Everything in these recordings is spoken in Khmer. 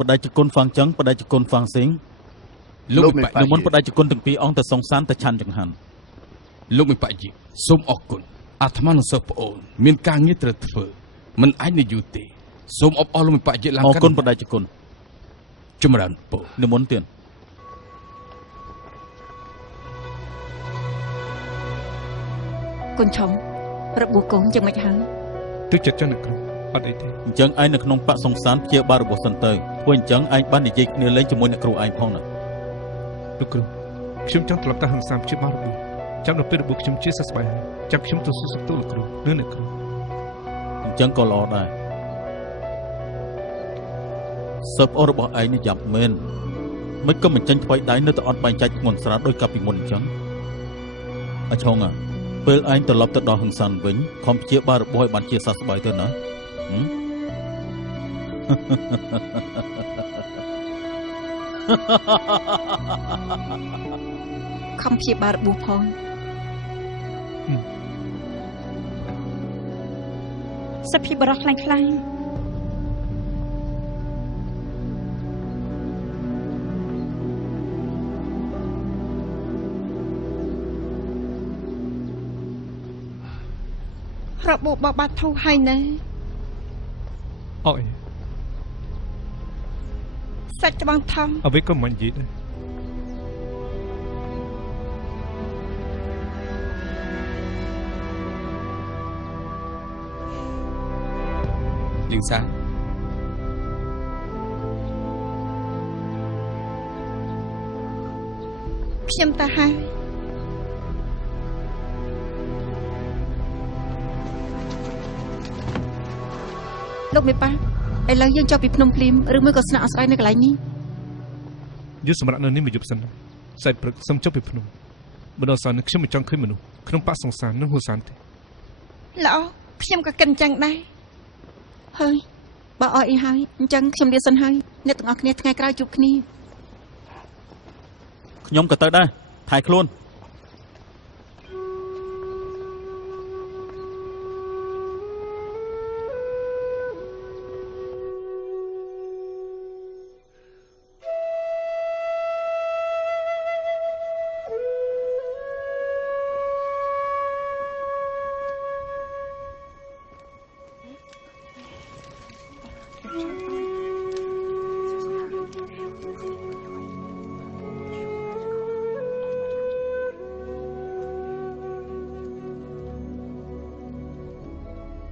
បដិជគុណហ្វាំងចឹងបដិជគុណហ្វាំងសិងលោកមិននិមន្តបដិជគុណទាំងពីរអង្គទៅសងសានទៅឆាន់ចង្ហាន់លោកមិនបាច់សូមអរគុណអាត្មានឹងសិស្សប្អូនមានការងារត្រូវធ្វើមិនអាចនៅយូរទេសូមអបអរលោកមិនបាច់ឡើងអរគុណបដិជគុណចម្រើនពរនិមន្តទៀតកូនឆុងរបួសកូនយ៉ាងម៉េចហើយទឹកចិត្តចឹងអ្នកគ្រូអត់អីទេអញ្ចឹងឯងនៅក្នុងបកសង្សានព្យាបាលរបស់សិនទៅព្រោះអញ្ចឹងឯងបាននិយាយគ្នាលេងជាមួយអ្នកគ្រូឯងផងណាលោកគ្រូខ្ញុំចង់ត្រឡប់ទៅហឹងសាមព្យាបាលរបួសចាំដល់ពេលរបួសខ្ញុំជាសះស្បើយហើយចាំខ្ញុំទៅសួរសុខទុក្ខលោកគ្រូនិងអ្នកគ្រូអញ្ចឹងក៏ល្អដែរសិស្សប្អូនរបស់ឯងនេះយ៉ាប់មែនមិនក៏មិនចាញ់ថ្វាយដៃនៅតែអត់បែងចែកធ្ងន់ស្រាលដោយកាលពីមុនអញ្ចឹងអាឆុងពេលឯងត្រឡប់ទៅដល់ហឹងសានវិញខំព្យាបាលរបួសឲ្យបានជាសះស្បើយទៅណាខំព្យាបាលរបួសផងសភាពបរោះខ្លាំងរបបបាត់ធូរហើយណាអូយសាច់ត្បង់ថងអ្វីក៏មិននិយាយដែរលៀងសាខ្ញុំទៅហើយលោកមេប៉ាឥឡូវយើងចុះពីភ្នំភ្លាមឬមួយក៏ស្នាក់អាស្រ័យនៅកន្លែងនេះយូរសម្រាប់នៅនេះមួយយប់សិនសាច់ព្រឹកសុំចុះពីភ្នំបើដល់សានខ្ញុំមិនចង់ឃើញមនុស្សក្នុងបកសង្សារនឹងហួសានទេល្អខ្ញុំក៏គិតអញ្ចឹងដែរហើយបើអីហើយអញ្ចឹងខ្ញុំលាសិនហើយអ្នកទាំងអស់គ្នាថ្ងៃក្រោយជួបគ្នាខ្ញុំក៏ទៅដែរថែខ្លួន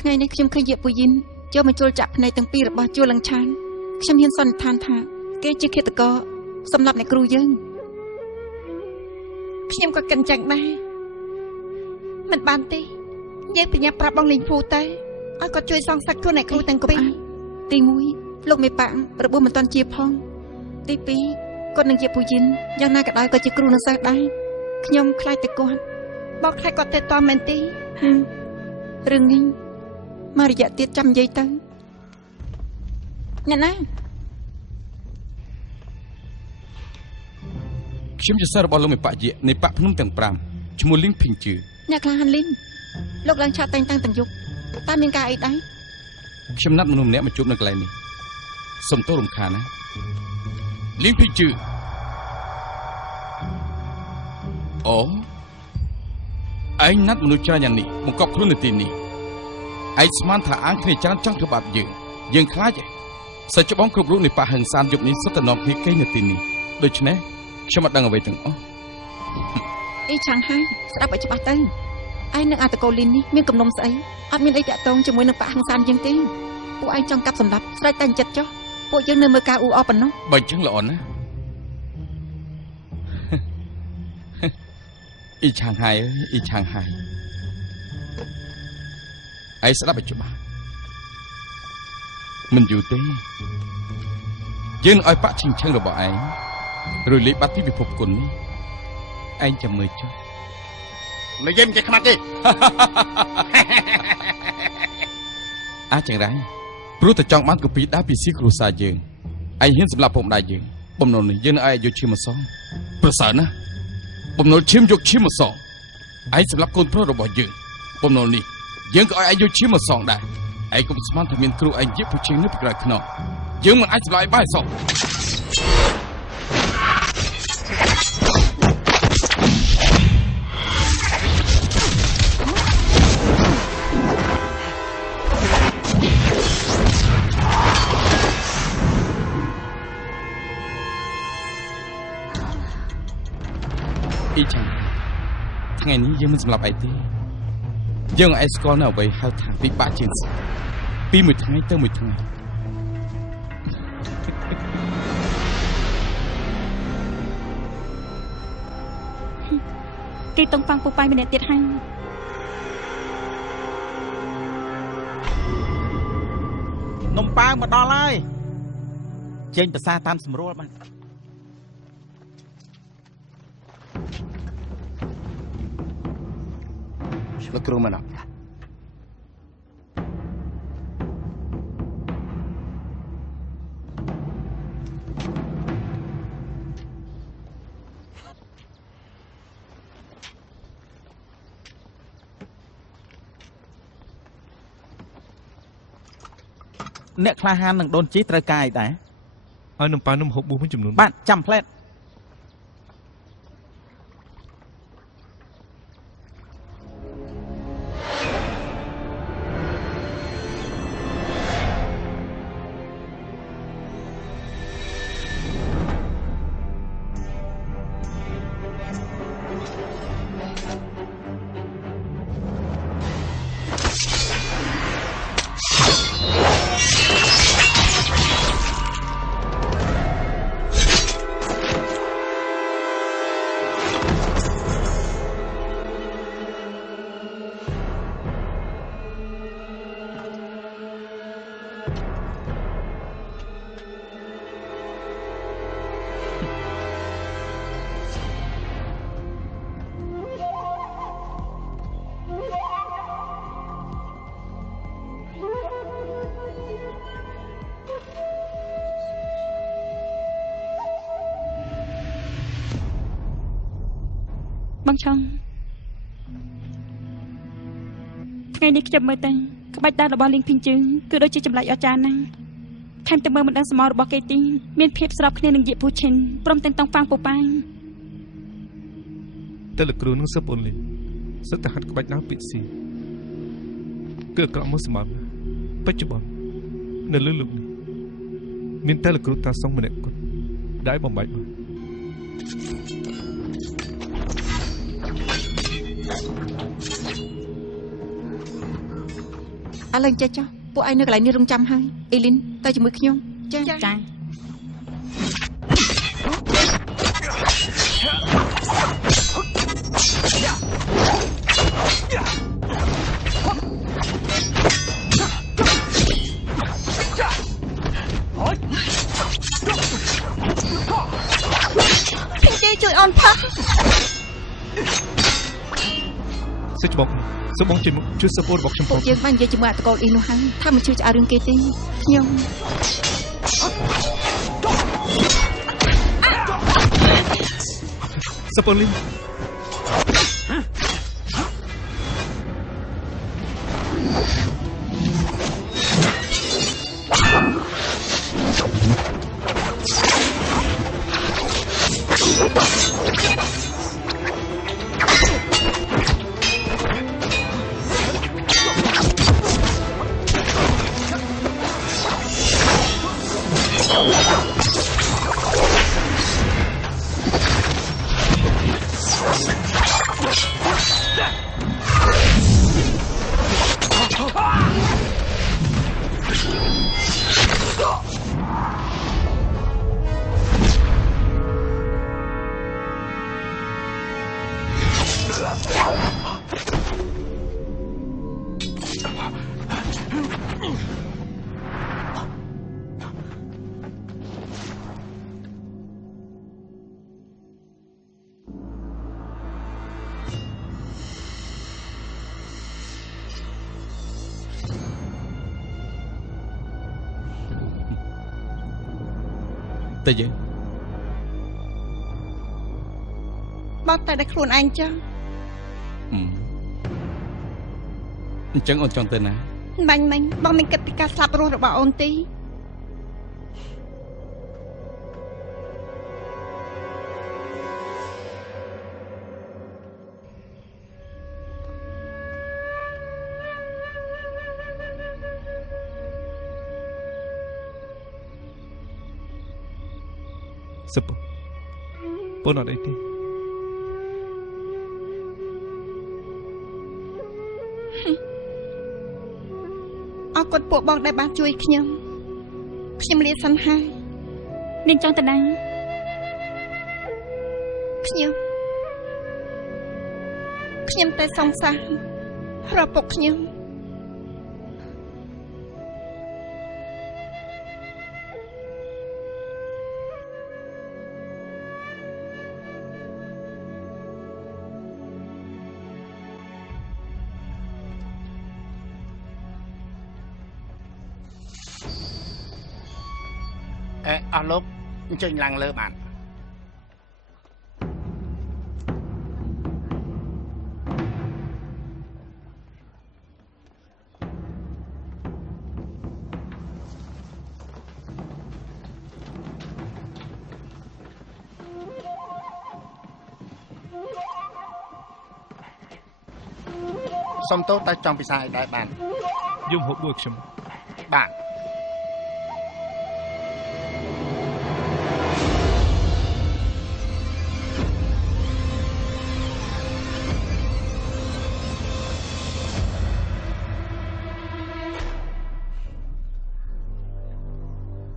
ថ្ងៃនេះខ្ញុំឃើញយាពូយិនចូលមកជួលចាក់ភ្នែកទាំងពីររបស់ជួលលង្ឆានខ្ញុំហ៊ានសន្និដ្ឋានថាគេជាឃាតករសម្រាប់អ្នកគ្រូយើងខ្ញុំក៏គិតអញ្ចឹងដែរមិនបានទេយើងបញ្ញាប្រាប់បងលេងពូទៅឲ្យគាត់ជួយសងសឹកខ្លួនអ្នកគ្រូទាំងពីរទី1លោកមេប៉ាំងរបួសមិនទាន់ជាផងទី2គាត់នឹងយាពូយិនយ៉ាងណាក៏ដោយក៏ជាគ្រូនឹងសិស្សដែរខ្ញុំខ្លាចតែគាត់បងខ្លាចគាត់ទៅតមែនទេរឿងនេះមករយៈទៀតចាំនិយាយទៅអ្នកណាខ្ញុំជាសិស្សរបស់លោកមេប៉ាយៈនៃប៉ាភ្នំទាំង5ឈ្មោះលីងភីងជឺអ្នកក្លាហានលីនលោកឡើងឆាតតែងតាំងទាំងយប់តើមានការអីដែរខ្ញុំណាត់មនុស្សម្នាក់មកជួបនៅកន្លែងនេះសុំទោសរំខានណាលីងភីងជឺអូឯងណាត់មនុស្សច្រើនយ៉ាងនេះបង្កប់ខ្លួននៅទីនេះឯងស្មានថាអាងគ្នាច្រើនចង់ធ្វើបាបយើងខ្លាចសិស្សច្បងគ្រប់រូបនៃប៉ាហឹងសានយប់នេះសុទ្ធតែនាំគ្នាគេងនៅទីនេះដូច្នេះខ្ញុំអត់ដឹងអ្វីទាំងអស់អីឆាំងហើយស្ដាប់ឲ្យច្បាស់ទៅឯងនឹងអាតកូលីននេះមានកំណុំស្អីអត់មានអីតាក់ទងជាមួយនឹងប៉ាហឹងសានយើងទេពួកឯងចង់កាប់សម្លាប់ស្រេចតែចិត្តចុះពួកយើងនៅមើលការអ៊ូអបប៉ុណ្ណោះបើអញ្ចឹងល្អណាស់អ៊ីឆាងហើយអ៊ីឆាងហើយឯងស្ដាប់ឲ្យច្បាស់មិនយូរទេយើងនឹងឲ្យបាក់ឈិងឈឹងរបស់ឯងរួចលេបបាត់ពីពិភពគុណនេះឯងចាំមើលចុះនិយាយមិនចេះខ្មាត់ទេអាចចឹងដែរព្រោះតែចង់បានកូពីដើរពីស៊ីគ្រួសារយើងឯងហ៊ានសម្លាប់ពុកម្ដាយយើងបំណុលនេះយើងនឹងឲ្យយកឈាមមកសងប្រសើរណាស់បំណុលឈាមយកឈាមមកសងឯងសម្លាប់កូនប្រុសរបស់យើងបំណុលនេះយើងក៏ឲ្យឯងយកឈាមមកសងដែរ ឯងកុំស្មានថាមានគ្រូឯងជាពូជាងនៅពីក្រោយខ្នងយើងមិនអាចសម្លាយបានសោះអ៊ីចាំថ្ងៃនេះយើងមិនសម្លាប់ឯងទេយើងឲ្យស្គាល់នៅអ្វីហៅថាពិបាកជាងពីមួយថ្ងៃទៅមួយថ្ងៃគេតុងប៉ាំងពូប៉ៃម្នាក់ទៀតហើយនំប៉ាងមកដល់ហើយចេញភាសាតាមស្រួលបាទលោកគ្រូមកណាអ្នកក្លាហាននឹងដូនជីត្រូវការអីដែរឲ្យនំប៉ានំហូបប៊ូមួយចំនួនបាទចាំផ្លែតបងឆុងថ្ងៃនេះខ្ញុំមើលទៅក្បាច់ដៃរបស់លីងភីងជឺគឺដូចជាចម្លែកអស្ចារ្យណាស់ថែមទាំងមើលមិនដឹងសមររបស់គេទីមានភាពស្របគ្នានឹងយេពូឈិនព្រមទាំងតុងប៉ាំងពូប៉ៃតែលោកគ្រូនឹងសឹបអូនលីសិតតែហាត់ក្បាច់ឡើងពីស៊ីគឺអាក្រក់មកសម្រាប់បច្ចុប្បន្ននៅលើលោកនេះមានតែលោកគ្រូតាសុងម្នាក់គត់ដែលបំបាច់មកឥឡូវចេះចុះពួកឯងនៅកន្លែងនេះរងចាំហើយអេលីនទៅជាមួយខ្ញុំចាចាភីងជឺជួយអូនផាសិចបងជួយសពូរបស់ខ្ញុំពួកយើងបាននិយាយជាមួយអតកូលអ៊ីនោះហើយថាមិនជួយឆ្អើរឿងគេទេខ្ញុំសពូលីតែយើងបត់តែដល់ខ្លួនឯងចឹងអញ្ចឹងអូនចង់ទៅណា បាញ់បងមិនគិតពីការស្លាប់រស់របស់អូនទេសុពពូនអត់អីទេអរគុណពួកបងដែលបានជួយខ្ញុំលាសិនហើយនាងចង់ទៅណាខ្ញុំតែសង្សាររកពុកខ្ញុំអស់លោកអញ្ជើញឡើងលើបានសុំទោសតែចង់ពិសាឲ្យដែរបានយំហូបបួខ្ញុំបាទ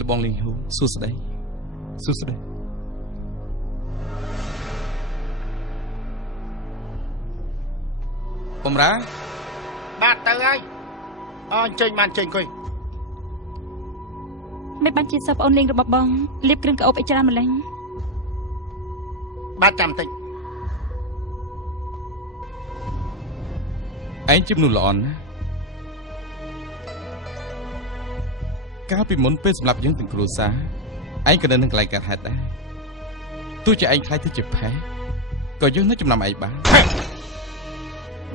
លបងលីងហ៊ូសួស្ដីបំរើបាទទៅហើយអញ្ជើញបានចេញអង្គុយមិនបានជាសិស្សប្អូនលេងរបស់បងលាបគ្រឿងក្អូបអីច្រើនម្ល៉េះបាទចាំតិចឯងជាមនុស្សល្អណាស់កាលពីមុនពេលសម្រាប់យើងទាំងគ្រួសារឯងក៏នៅនឹងកន្លែងកើតហេតុដែរទោះជាឯងខ្លាចទៅជាផេះក៏យើងនៅចំណាំឯងបាន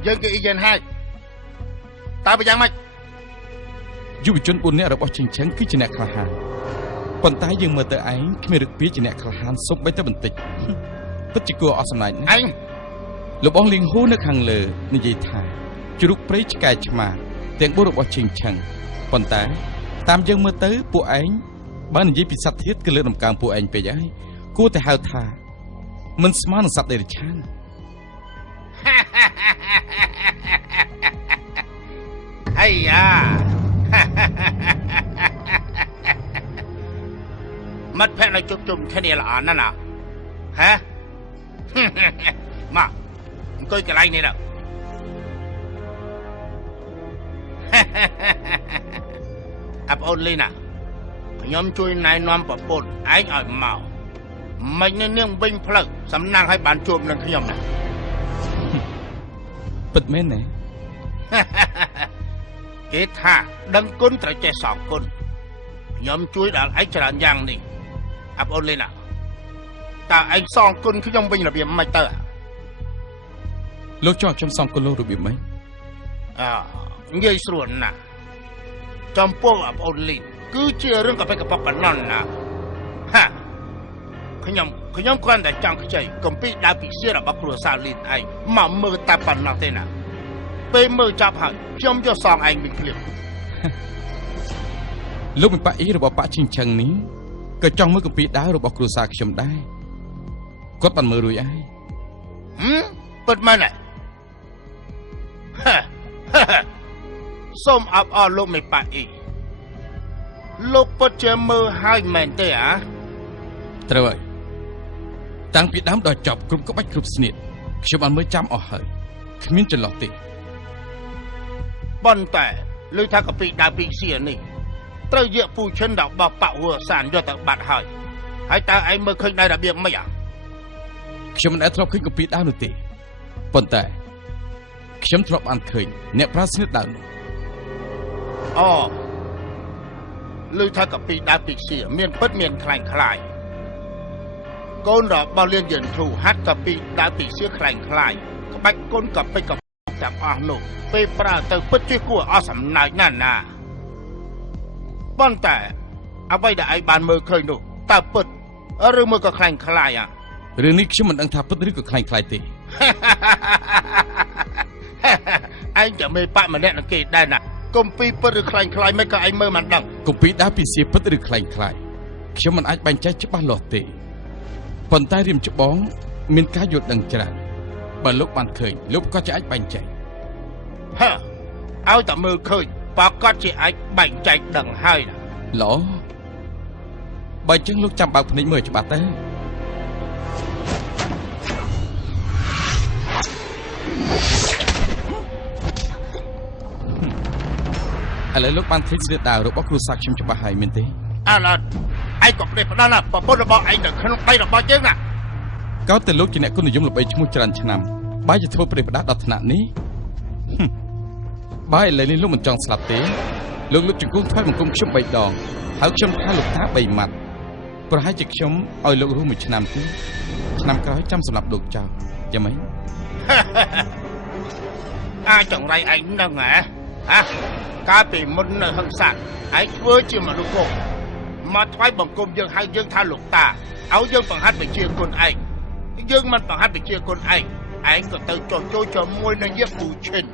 យើងគេអ៊ីយ៉ែនហើយតើប្រយ៉ាងម៉េចយុវជន4នាក់របស់ឈិងឆឹងគឺជាអ្នកក្លាហានប៉ុន្តែយើងមើលទៅឯងគ្មានឫកពាជាអ្នកក្លាហានសុបបីតែបន្តិចពិតជាគួរអស់សំណាញ់ណាស់ឯងលោកលីងហ៊ូនៅខាងលើនិយាយថាជ្រូកព្រៃឆ្កែឆ្មាទាំង4របស់ឈិងឆឹងប៉ុន្តែតាមយើងមើលទៅពួកឯងបើនិយាយពីសត្វធាតុគឺលើដំកើងពួកឯងពេកហើយគួរតែហៅថាមិនស្មើនឹងសត្វដេរឆានអាយ៉ាមាត់ភ័ក្រនៅជុំគ្នាល្អណាស់ណាហ៎មកអង្គុយកន្លែងនេះទៅអាប់អូនលីណាខ្ញុំជួយណែនាំប្រពន្ធឯងឲ្យមកមិននាងវិញផ្លូវសំណាងឲ្យបានជួបនឹងខ្ញុំណាពិតមែនទេគេថាដឹងគុណត្រូវចេះសងគុណខ្ញុំជួយដល់ឯងច្រើនយ៉ាងនេះអាប់អូនលីណាតើឯងសងគុណខ្ញុំវិញរបៀបម៉េចទៅលោកចង់ខ្ញុំសងគុណលោករបៀបម៉េចនិយាយស្រួលណាស់ចំពោះអាប់អូនលីនគឺជារឿងកប៉ិកប៉ុកប៉ុណ្ណោះណាហាខ្ញុំគ្រាន់តែចង់ខ្ចីកំពីដើរពិសៀរបស់គ្រួសារលីនឯងមកមើលតែប៉ុណ្ណោះទេណាពេលមើលចាប់ហើយខ្ញុំយកសងឯងវិញភ្លាមលោកមិនប៉ាអ៊ីរបស់ប៉ាឈិងឆឹងនេះក៏ចង់មើលកំពីដើររបស់គ្រួសារខ្ញុំដែរគាត់បានមើលរួចហើយពិតមែនទេសូមអបអរលោកមេប៉ាអ៊ីលោកពិតជាមើលហើយមែនទេត្រូវហើយតាំងពីដើមដល់ចប់គ្រប់ក្បាច់គ្រប់ស្នៀតខ្ញុំបានមើលចាំអស់ហើយគ្មានចន្លោះទេប៉ុន្តែលើថាកាពីដើរពីសៀនេះត្រូវយកពូឈិនដល់បោះប៉វរសានយកទៅបាត់ហើយតើឯងមើលឃើញដែររបៀបម៉េចខ្ញុំមិនដែលធ្លាប់ឃើញកាពីដើរនោះទេប៉ុន្តែខ្ញុំធ្លាប់បានឃើញអ្នកប្រើស្នៀតដើរនោះលើថាកាពីដើរពីសៀមានពិតមានខ្លាំងខ្លាយកូនរបស់លៀនយិនធូហាត់កាពីដើរពីសៀខ្លាំងខ្លាយក្បាច់កូនកាពីក ទាំងអស់នោះពេលប្រើទៅពិតជាគួរអស់សំណើចណាស់ណាប៉ុន្តែអ្វីដែលឯងបានមើលឃើញនោះតើពិតឬមួយក៏ខ្លាំងខ្លាយរឿងនេះខ្ញុំមិនដឹងថាពិតឬក៏ខ្លាំងខ្លាយទេ ឯងចាំមេប៉ម្នាក់នឹងគេដែរណាកុំពីពិតឬខ្លាំងខ្លាយមិនក៏ឯងមើលមិនដឹង កុំពីដើរពីសៀពិតឬខ្លាំងខ្លាយខ្ញុំមិនអាចបែងចែកច្បាស់លាស់ទេប៉ុន្តែរៀមច្បងមានការយល់ដឹងច្រើនបើលោកបានឃើញលោកក៏จะអាចបែងចែកឲ្យតែមើលឃើញប្រកាសជាអាចបែងចែកដឹងហើយណាល្អបើអញ្ចឹងលោកចាំបើកភ្នែកមើលច្បាស់ទៅឥឡូវលោកបានឃើញស្នាដៃរបស់គ្រូសាស្ត្រខ្ញុំច្បាស់ហើយមែនទេឥឡូវឯងក៏ប្រេះផ្ដាល់ណាប្រពន្ធរបស់ឯងនៅក្នុងដៃរបស់យើងណាក៏តែលោកជាអ្នកគុណនិយមល្បីឈ្មោះច្រើនឆ្នាំបើជាធ្វើប្រេះផ្ដាល់ដល់ថ្នាក់នេះបើឥឡូវនេះលោកមិនចង់ស្លាប់ទេលោកលុបជង្គង់ថ្វាយបង្គំខ្ញុំ3ដងហើយខ្ញុំថាលោកតា3ម៉ាត់ប្រហែលជាខ្ញុំឲ្យលោករស់1ឆ្នាំទេឆ្នាំក្រោយចាំសម្រាប់លោកចោលយ៉ាងម៉េចអាចង្រៃឯងនឹងហ៎កាលពីមុននៅហឹង្សាឯងធ្វើជាមនុស្សគោមកថ្វាយបង្គំយើងហៅយើងថាលោកតាឲ្យយើងបង្ហាត់វិជ្ជាគុណឯងយើងមិនបង្ហាត់វិជ្ជាគុណឯងក៏ទៅចោះចូលជាមួយនឹងយេពូឈិន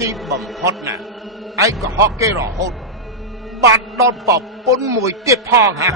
ទីបំផុតណាឯងក៏ហកគេរហូតបាត់ដល់ប្រពន្ធមួយទៀតផងហ่ะ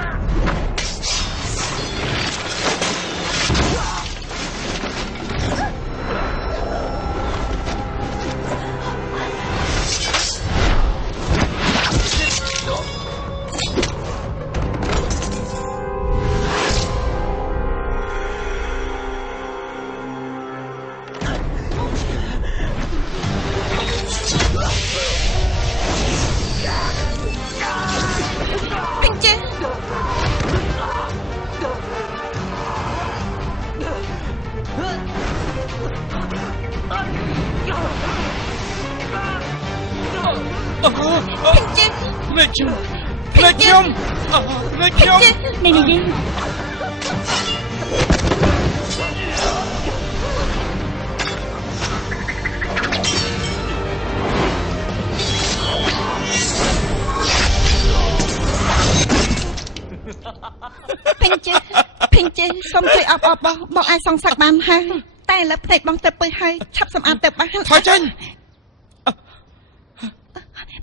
សូមជួយអបបងអាចសងសឹកបានហើយតែឥឡូវភ្នែកបងទៅពើហើយឆាប់សម្អាតទៅបានថយចេញ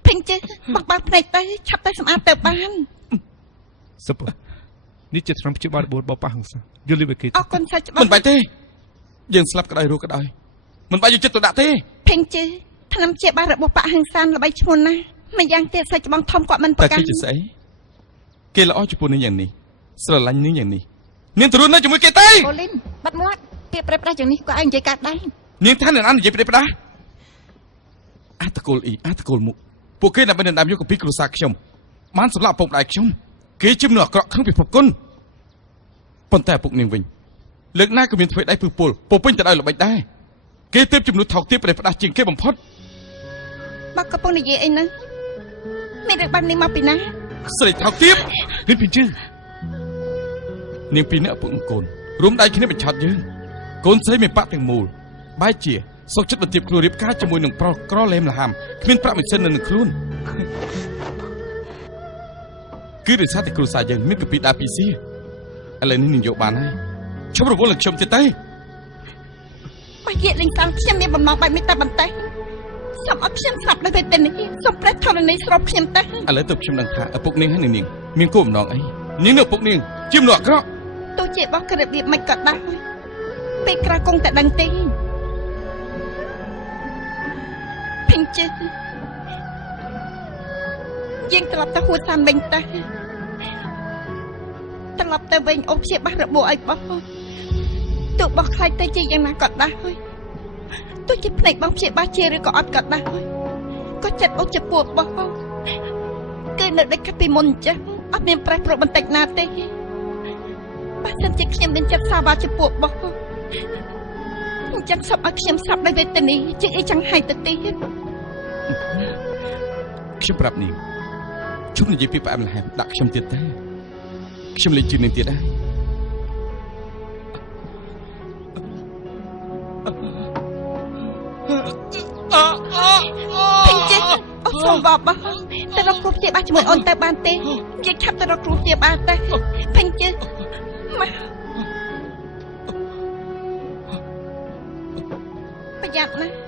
ពេញចេះបងបើភ្នែកទៅឆាប់ទៅសម្អាតទៅបានសុពនេះជាឆ្នាំព្យាបាលរបួសរបស់ប៉ាហឹង្សាយល់លីបគេអរគុណសាច់ច្បាស់មិនបាច់ទេយើងស្លាប់ក្តៅរស់ក្តៅមិនបាច់យកចិត្តទៅដាក់ទេពេញចេះឆ្នាំព្យាបាលរបស់ប៉ាហឹង្សាល្បីឈ្មោះណាស់មិនយ៉ាងទៀតសាច់ច្បាស់ធំគាត់មិនប្រកាន់តែគេជាស្អីគេល្អចំពោះនឹងយ៉ាងនេះស្រឡាញ់នឹងយ៉ាងនេះនាងទៅរស់នៅជាមួយគេទេអូលីនបាត់មាត់ពាក្យប្រេះផ្ដាស់យ៉ាងនេះក៏ឯងនិយាយកាត់ដែរនាងថាអ្នកណានិយាយប្រេះផ្ដាស់អត្តកូលអត្តកូលមុខពួកគេដើម្បីដណ្ដើមយកកពីគ្រួសារខ្ញុំបានសម្លាប់ឪពុកម្ដាយខ្ញុំគេជាមនុស្សអាក្រក់ក្នុងពិភពគុណប៉ុន្តែឪពុកនាងវិញលើកណាក៏មានធ្វើដៃពឹសពលពោពេញទៅដោយល្បិចដែរគេទើបជំនួសថោកទាបប្រេះផ្ដាស់ជាងគេបំផុតបើកំពុងនិយាយអីហ្នឹងមានរឿងបាននេះមកពីណាស្រីថោកទាបនេះពីជើងនាងពីរនាក់ឪពុកកូនរួមដៃគ្នាបញ្ឆោតយើងកូនស្រីមានបាក់ទាំងមូលបែរជាសុខចិត្តបន្ទាបខ្លួនរៀបការជាមួយនឹងប្រុសក្រលែមលហាមគ្មានប្រាក់មួយសិននៅនឹងខ្លួនគឺដោយសារតែគ្រួសារយើងមានកពីដើរពីសៀឥឡូវនេះនឹងយកបានហើយឈប់រវល់នឹងខ្ញុំទៀតទេបើនិយាយលេងតាមខ្ញុំមានបំណងបែបនេះតែបន្តែសូមអត់ខ្ញុំស្លាប់ដោយវេទនាសូមព្រះធរណីស្របខ្ញុំតែឥឡូវទៅខ្ញុំដឹងថាឪពុកនាងហើយនាងមានគោលបំណងអីនាងនៅឪពុកនាងជាមនុស្សអាក្រក់ទោះជាបោះក្របៀបមិនក៏ដែរពេលក្រោយគង់តែដឹងទេពេញចិត្តយើងត្រឡប់ទៅហួសតាមវិញទៅត្រឡប់ទៅវិញអូព្យាបាលរបួសឲ្យបោះទោះបោះខ្លាចទៅជាយ៉ាងណាក៏ដែរទោះជាភ្នែកបងព្យាបាលជាឬក៏អត់ក៏ដែរក៏ចិត្តអូចំពោះបោះគឺនៅដូចពីមុនអញ្ចឹងអត់មានប្រេះប្រុសបន្តិចណាទេបើសិនជាខ្ញុំមានចិត្តសាវ៉ាចំពោះបោះអញ្ចឹងសូមឲ្យខ្ញុំស្លាប់ដោយវេទនាជាងអីចង្ហៃទៅទៀតខ្ញុំប្រាប់នាងជុំនិយាយពីផ្អែមល្ហែមដាក់ខ្ញុំទៀតទេខ្ញុំលេចជឿនាងទៀតដែរ បបតែរកគ្រូព្យាបាលជាមួយអូនទៅបានទេយើងឆាប់ទៅរកគ្រូព្យាបាលទៅពេញជើមកប្រយ័ត្នណា